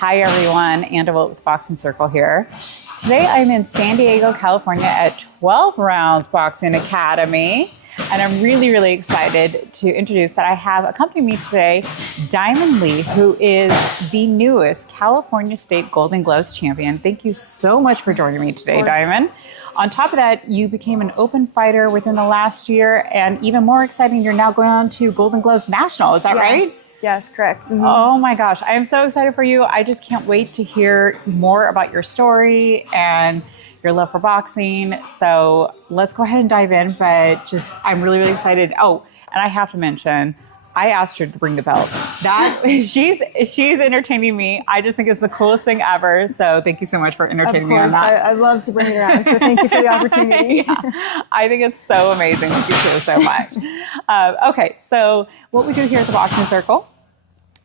Hi everyone, Anna with Boxing Circle here. Today I'm in San Diego, California at 12 Rounds Boxing Academy. And I'm really, really excited to introduce that I have accompanying me today, Diamond Lee, who is the newest California State Golden Gloves champion. Thank you so much for joining me today, Diamond. On top of that, you became an open fighter within the last year, and even more exciting, you're now going on to Golden Gloves National. Is that right? Yes, correct. Mm-hmm. Oh my gosh, I am so excited for you. I just can't wait to hear more about your story and your love for boxing. So let's go ahead and dive in, but I'm really, really excited. Oh, and I have to mention, I asked her to bring the belt. She's entertaining me. I just think it's the coolest thing ever. So thank you so much for entertaining me on that. I love to bring it around. So thank you for the opportunity. I think it's so amazing. Thank you so much. Okay, so what we do here at the Boxing Circle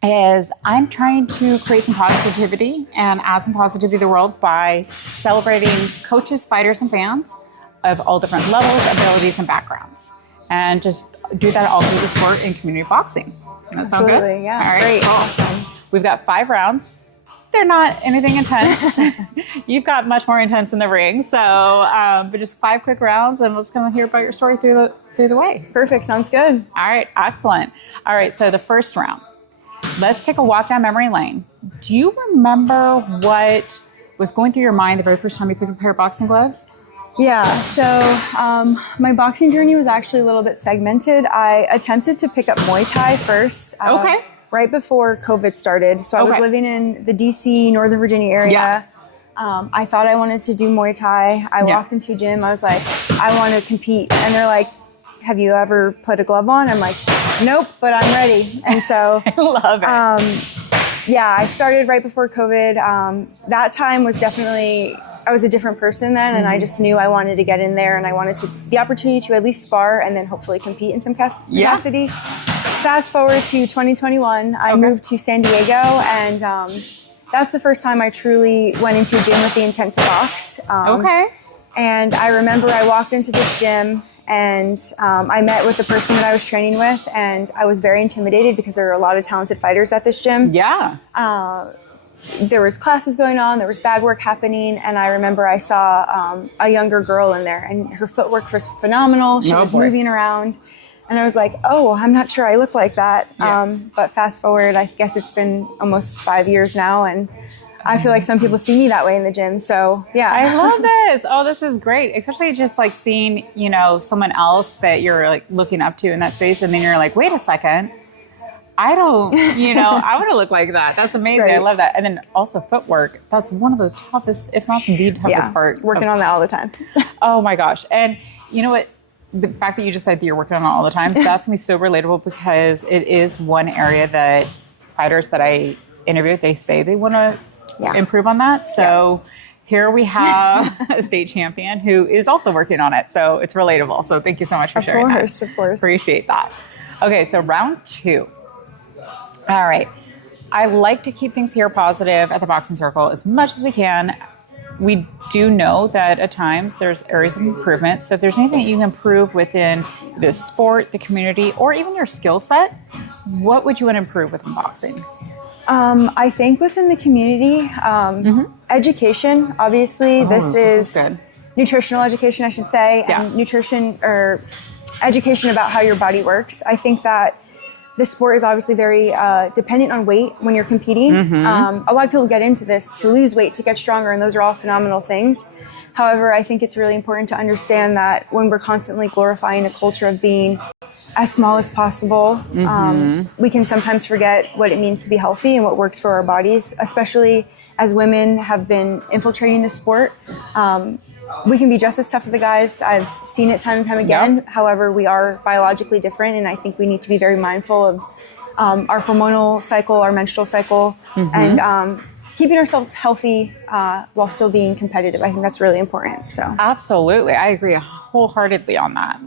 is I'm trying to create some positivity and add some positivity to the world by celebrating coaches, fighters, and fans of all different levels, abilities, and backgrounds. And just do that all through the sport and community boxing. Does that sound good? Absolutely, yeah. All right, great. Cool. Awesome. We've got 5 rounds. They're not anything intense. You've got much more intense in the ring. So, but just 5 quick rounds, and let's come hear about your story through the way. Perfect. Sounds good. All right, excellent. All right, so the first round. Let's take a walk down memory lane. Do you remember what was going through your mind the very first time you picked up a pair of boxing gloves? Yeah, so my boxing journey was actually a little bit segmented. I attempted to pick up Muay Thai first. Right before COVID started. So I was living in the DC, Northern Virginia area. Yeah. I thought I wanted to do Muay Thai. I walked into a gym. I was like, I want to compete. And they're like, have you ever put a glove on? I'm like, nope, but I'm ready. And so I love it. Yeah, I started right before COVID. That time was definitely, I was a different person then, and I just knew I wanted to get in there, and I wanted the opportunity to at least spar and then hopefully compete in some capacity. Fast forward to 2021, I moved to San Diego, and that's the first time I truly went into a gym with the intent to box. And I remember I walked into this gym, and I met with the person that I was training with, and I was very intimidated because there were a lot of talented fighters at this gym. Yeah. There was classes going on, there was bag work happening, and I remember I saw a younger girl in there, and her footwork was phenomenal. She was moving around, and I was like, oh, I'm not sure I look like that. Yeah. But fast forward, I guess it's been almost 5 years now, and I feel like some people see me that way in the gym. So yeah. I love this. Oh, this is great. Especially just like seeing, someone else that you're like looking up to in that space. And then you're like, wait a second. I don't, I want to look like that. That's amazing. Right. I love that. And then also footwork. That's one of the toughest, if not the toughest part. Working on that all the time. Oh my gosh. And you know what? The fact that you just said that you're working on it all the time, that's going to be so relatable because it is one area that fighters that I interview, they say they want to improve on that. So here we have a state champion who is also working on it. So it's relatable. So thank you so much for sharing that. Of course. Appreciate that. Okay, so round 2. All right. I like to keep things here positive at the Boxing Circle as much as we can. We do know that at times there's areas of improvement. So if there's anything that you can improve within the sport, the community, or even your skill set, what would you want to improve within boxing? I think within the community, education, obviously, this is good. Nutritional education, I should say, and nutrition or education about how your body works. I think that the sport is obviously very dependent on weight when you're competing. A lot of people get into this to lose weight, to get stronger, and those are all phenomenal things. However, I think it's really important to understand that when we're constantly glorifying a culture of being as small as possible, we can sometimes forget what it means to be healthy and what works for our bodies, especially as women have been infiltrating the sport. We can be just as tough as the guys. I've seen it time and time again. Yep. However, we are biologically different, and I think we need to be very mindful of our hormonal cycle, our menstrual cycle, and keeping ourselves healthy while still being competitive. I think that's really important. So absolutely, I agree wholeheartedly on that.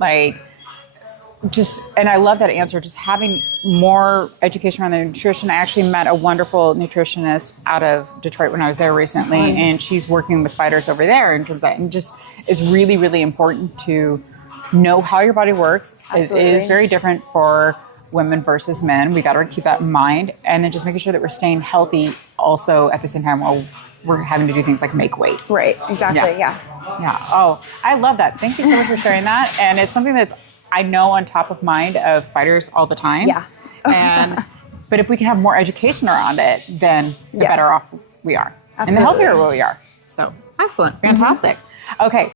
And I love that answer, just having more education around the nutrition. I actually met a wonderful nutritionist out of Detroit when I was there recently, and she's working with fighters over there in terms of that. And just, it's really, really important to know how your body works. Absolutely. It is very different for women versus men. We got to keep that in mind. And then just making sure that we're staying healthy also at the same time, while we're having to do things like make weight. Right. Exactly. Yeah. Yeah. Oh, I love that. Thank you so much for sharing that. And it's something that's, I know, on top of mind of fighters all the time. Yeah. But if we can have more education around it, then the better off we are. Absolutely. And the healthier we are. So excellent. Fantastic. Okay.